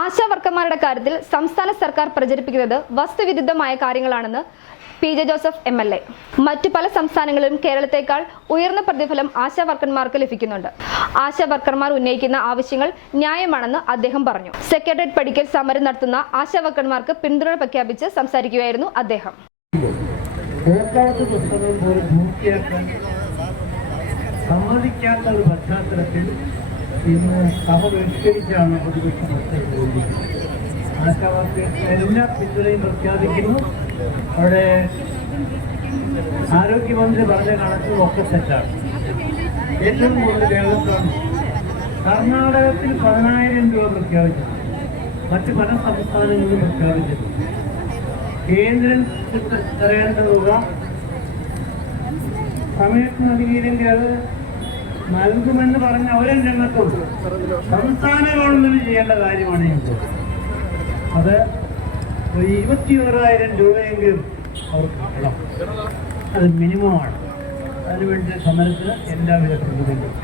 ആശാ വർക്കർമാരുടെ കാര്യത്തിൽ സംസ്ഥാന സർക്കാർ പ്രചരിപ്പിക്കുന്നത് വസ്തുവിരുദ്ധമായ കാര്യങ്ങളാണെന്ന് PJ ജോസഫ് MLA. മറ്റു പല സംസ്ഥാനങ്ങളിലും കേരളത്തേക്കാൾ ഉയർന്ന പ്രതിഫലം ആശാ വർക്കർമാർക്ക് ലഭിക്കുന്നുണ്ട്. ആശാ വർക്കർമാർ ഉന്നയിക്കുന്ന ആവശ്യങ്ങൾ ന്യായമാണെന്ന് അദ്ദേഹം പറഞ്ഞു. സെക്രട്ടേറിയറ്റ് പടിക്കൽ സമരം നടത്തുന്ന ആശാ വർക്കർമാർക്ക് പിന്തുണ പ്രഖ്യാപിച്ച് സംസാരിക്കുകയായിരുന്നു അദ്ദേഹം. സമ്മതിക്കാത്ത ഒരു പശ്ചാത്തലത്തിൽ ഇന്ന് സഭ ബഹിഷ്കരിച്ചാണ് പ്രതിപക്ഷം ആശാവർക്കർക്ക് എല്ലാ പിന്തുണയും പ്രഖ്യാപിക്കുന്നു. അവിടെ ആരോഗ്യമന്ത്രി പറഞ്ഞ കണക്കും ഒക്കെ തെറ്റാണ്. ഏറ്റവും കൂടുതൽ കേരളത്തിലാണ് കർണാടകത്തിൽ 10,000 രൂപ പ്രഖ്യാപിച്ചു, മറ്റ് പല സംസ്ഥാനങ്ങളിലും പ്രഖ്യാപിച്ചിട്ടുണ്ട്. കേന്ദ്രം തരേണ്ട തുക സമയത്ത് നൽകിയില്ലെങ്കിൽ അത് നൽകുമെന്ന് പറഞ്ഞ അവരും രംഗത്തുണ്ട്. സംസ്ഥാന ഗവൺമെന്റ് ചെയ്യേണ്ട കാര്യമാണ് ഇപ്പോൾ. അത് 21,000 രൂപയെങ്കിലും അവർക്ക് വേണം. അത് മിനിമമാണ്. അതിനുവേണ്ടി സമരത്തിന് എല്ലാവിധ പിന്തുണയും.